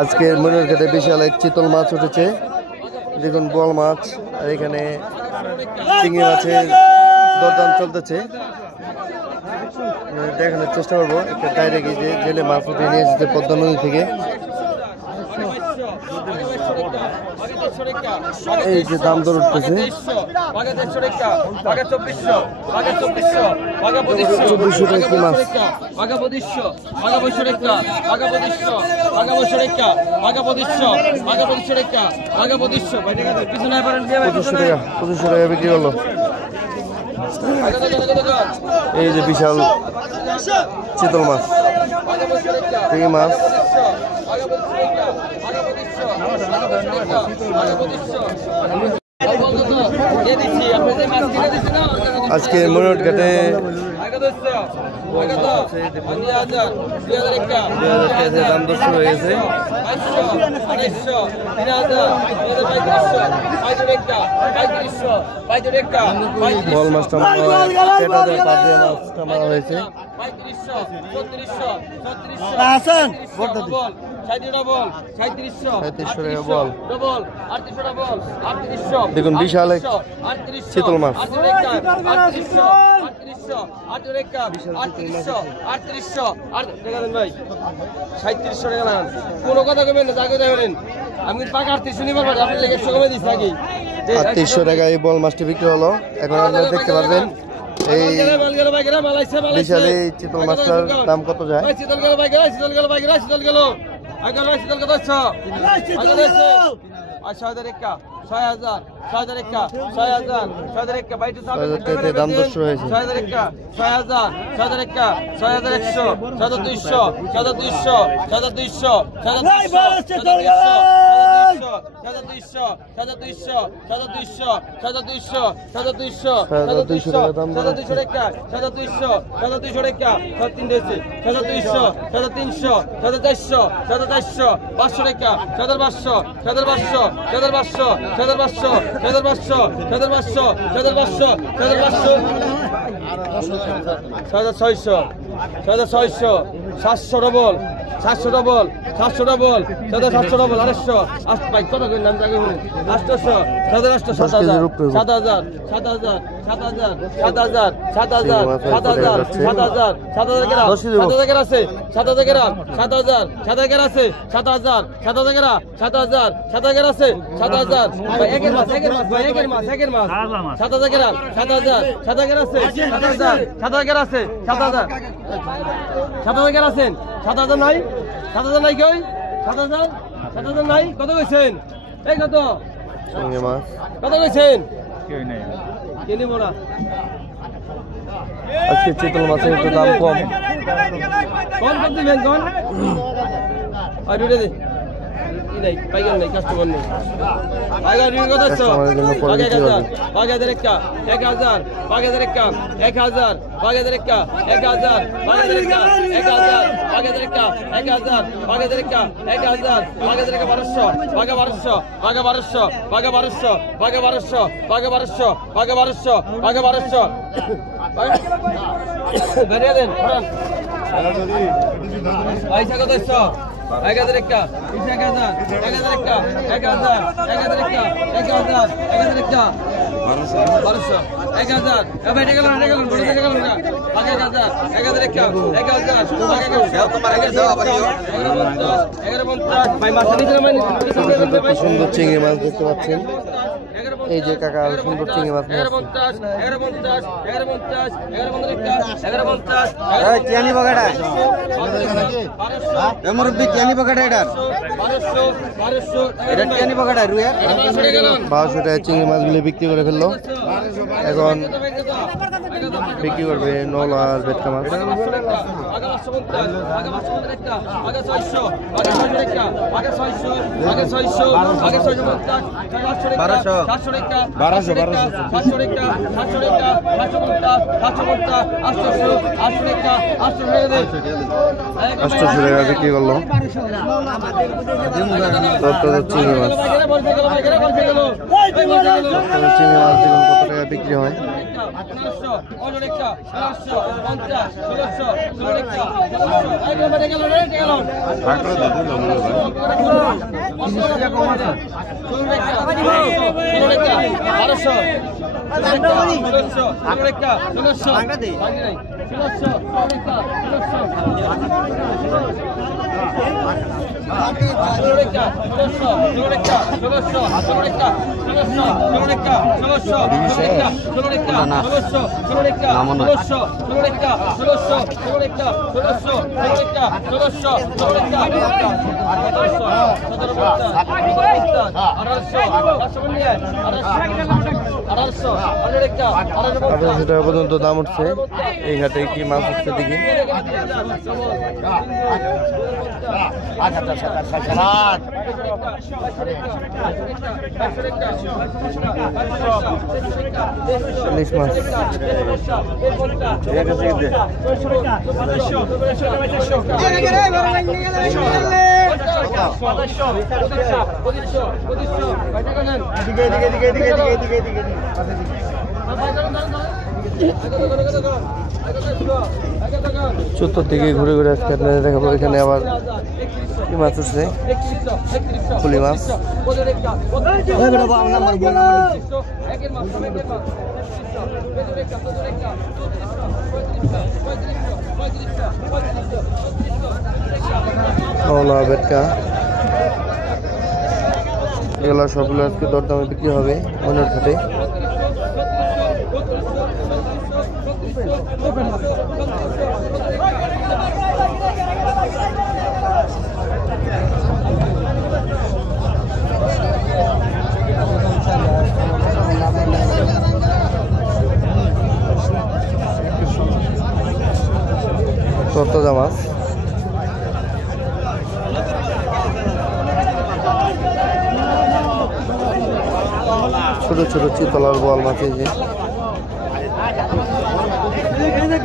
আজকে মনের ঘাটে বিশাল এক চিতল মাছ উঠেছে, দেখুন বোয়াল মাছ, আর এখানে চিংড়ি মাছের দরদাম চলতেছে। দেখানোর চেষ্টা করবো একটা ডাইরেক্ট যে জেলে মাছ উঠে নিয়ে এসেছে পদ্মা নদী থেকে। এই যে দাম দর উঠতেছে 2400 টাকা কি মাছ, 2500 টাকা বিক্রি করলো। এই যে বিশাল চিতল মাছ, এই মাছ আজকে মনোট ঘাটে দাম দর শুরু হয়ে গেছে। বল মাছটা মারা হয়েছে। 3700 বল, দেখুন বিশাল এক চিতল মাছ। কোনো কথা কবেন না, তাকে দেবেন আমি পাকা 3800 নিবার পারি, আপনি 100 কমে দিচ্ছি নাকি? 3800 টাকা এই বল মাছটি বিক্রি হলো। এখন আপনারা দেখতে পারবেন এই বিশাল এই চিতল মাছটার দাম কত যায়। দাম দর শুরু হয়েছে। 700 ডবল 700 ডবল 700 ডবল 700 ডবল 800 ভাই কত করে নাম জায়গা 800 700 7000 7000 7000 7000 7000 7000 7000 7000 7000 গ্রাম 7000 গ্রাম আছে 7000 গ্রাম 7000 7000 গ্রাম আছে 7000 7000 গ্রাম 7000 7000 গ্রাম আছে 7000 ভাই একের মাছ ভাই একের মাছ 7000 গ্রাম 7000 7000 গ্রাম আছে 7000 7000 গ্রাম আছে 7000 7000 গ্রাম আছেন 7000 নাই 7000 নাই কই 7000 নাই কত কইছেন এই কত সঙ্গে মাছ কত কইছেন কেউ নাই কিনে মোরা। আজকে চিতল মাছের একটু দাম কম। কোন কত দিবেন কোন আর দুটো দে নাই পাইগার নাই কাস্টমার নেই পাইগার রিং কত আছে 1000 1000 একা 1000 1000 একা 1000 1000 একা 1000 1000 একা 1000 1000 একা 1000 1000 একা 1000 1000 একা 1200 1200 1200 1200 1200 1200 1200 বেরিয়ে দেন পয়সা কত আছে 1000 একা 1000 1000 একা 1000 1000 একা 1000 1000 একা 1200 1000 এ ভাই গেল না বড় গেল না 1000 1000 একা 1000 1150 ভাই মাছ নিতে মানে সুন্দর চিংড়ি মাছ দেখতে পাচ্ছেন। এই যে কাকা সুন্দর চিংড়ি মাছ 1150 চিয়ানি বগাটা মুরব্বি চিয়ানি বগাটা এটা চিয়ানি বগাটা রুয়া 1200 টাকা চিংড়ি মাছগুলো বিক্রি করে ফেললো। এখন বিক্রি করবে নলা আর ভেটকা মাছ। 800 টাকা বিক্রি করলো চিংড়ি মাছ। চিংড়ি মাছ দেখুন কত টাকা বিক্রি হয়। পনেরোশো অনেকটা 1550 1600 16টা 1700 আইডা বেড়ে গেল রে গেল টাকা পর্যন্ত দাম উঠছে এই ঘাটে। কি মাছ উঠছে দেখি। ইলিশ মাছ চতুর দিকে ঘুরে ঘুরে আজকে আপনাদের দেখাবো। এখানে আবার কি মাছ উঠছে, ফুলি মাছ। বেটকা এগুলো সবগুলো আজকে দরদামে বিক্রি হবে মনের ঘাটে। তরতাজা মাছ। ছোট ছোট চিতলার বোয়াল মাছ। এই যে এখানে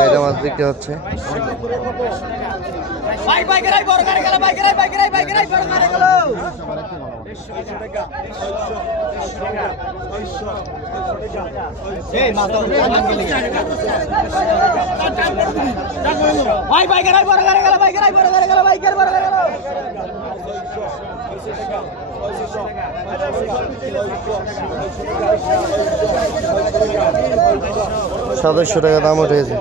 গাইডা মাছ বিক্রি হচ্ছে। সাতাশশো টাকা দাম উঠেছে।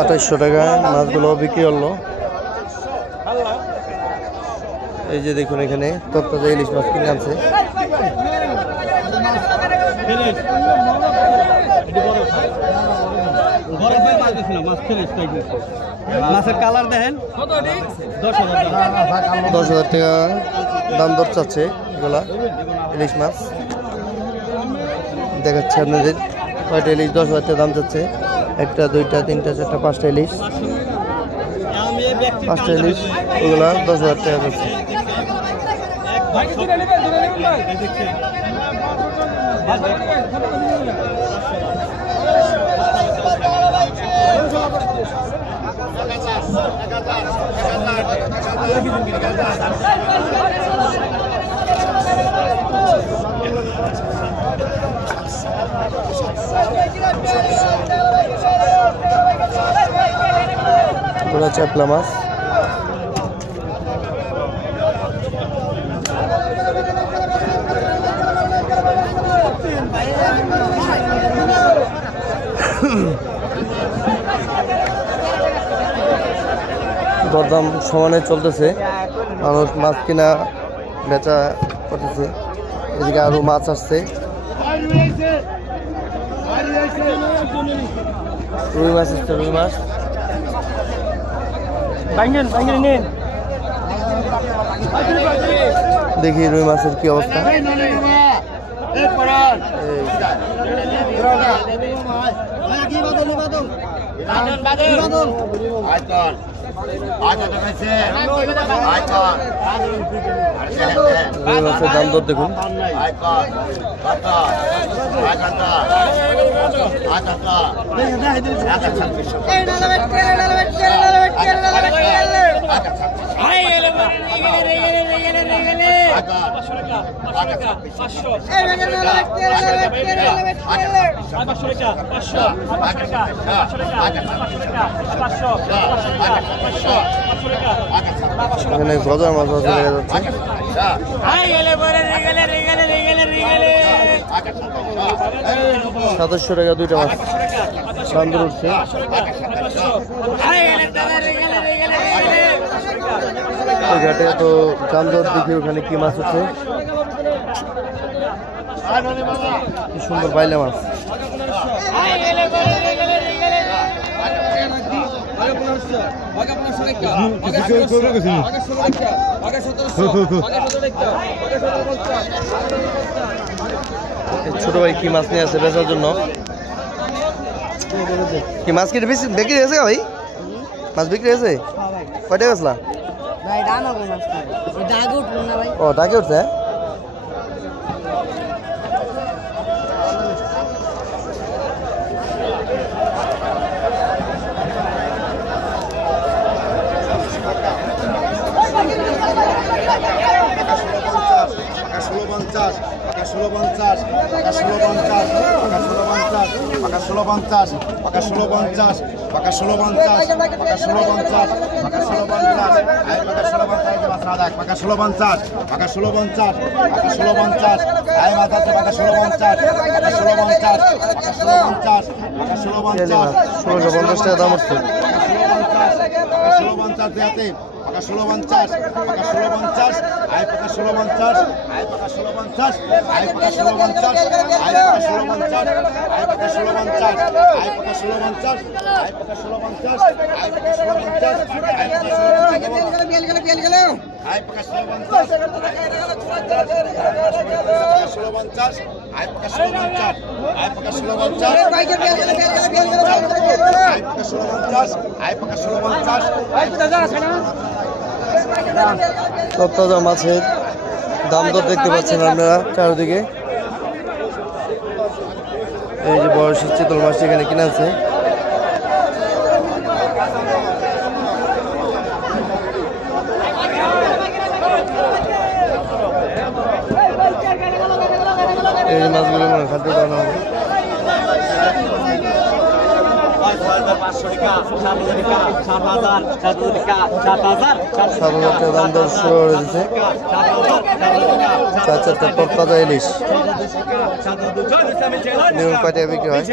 আঠাশশো টাকা মাছগুলো বিক্রি হলো। এই যে দেখুন এখানে তরতাজা ইলিশ মাছ কিনে আনছে। মাছের কালার দেখেন 10,000 টাকা দাম দর চাচ্ছে এগুলা ইলিশ মাছ। দেখাচ্ছে আপনাদের কয়টা ইলিশ 10,000 টাকা দাম চাচ্ছে। একটা, দুইটা, তিনটা, চারটা, পাঁচটা ইলিশ। পাঁচটা ইলিশ ওগুলা 10,000 টাকা যাচ্ছে। চাপলা মাছ। দরদাম সমানে চলতেছে, মানুষ মাছ কিনা বেচা করতেছে। এদিকে আরো মাছ আসছে, রুই মাছ আসছে, রুই মাছ। দেখি রুই মাছের কি অবস্থা। মাছের দাম দর দেখুন। এখানে গজার মাছ আছে দেখা যাচ্ছে। 2700 টাকা দুইটা মাছ দাম দর উঠছে। ওই ঘাটে তো দাম দর দেখি ওখানে কি মাছ হচ্ছে। কি সুন্দর বাইলা মাছ। ছোট ভাই কি মাছ নিয়ে আসে বেচার জন্য? কি মাছ কি বিক্রি হয়েছে ভাই? মাছ বিক্রি হয়েছে? কয়টা বেচলা? ও ডাকে উঠছে। দাম হচ্ছে 1650 আই পাকা 1650 আই পাকা 1650 আই পাকা 1650 আই পাকা 1650 আই পাকা 1650 আই পাকা 1650 আই পাকা 1650 আই পাকা 1650 আই পাকা 1650 আই পাকা 1650 আই পাকা 1650 আই পাকা 1650 আই পাকা 1650 তাজা মাছের দাম দর দেখতে পাচ্ছেন আপনারা চারিদিকে। এই যে বড় চিতল মাছ এখানে কিনা আছে। এই যে মাছগুলো মনে খাদ্য দেওয়া হবে। 7,000 টাকা দাম দর শুরু হয়ে গেছে। 4-4টা টপ তাজা ইলিশ দেখুন কয় টাকা বিক্রি হয়।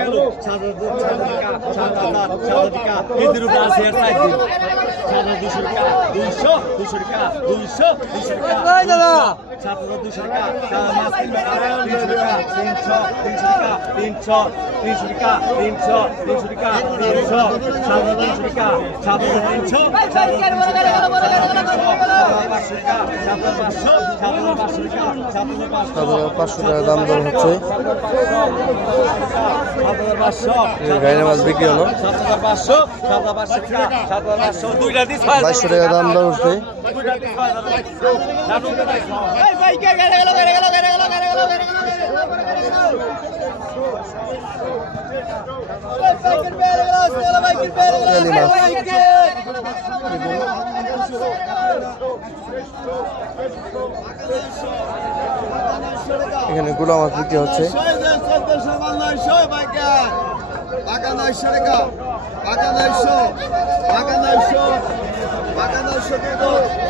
$500 টাকা দাম দর হচ্ছে। গাইনা মাছ বিক্রি হলো 2200 টাকা দাম দর হচ্ছে। এখানে গুলা মাছ বিক্রি হচ্ছে। 900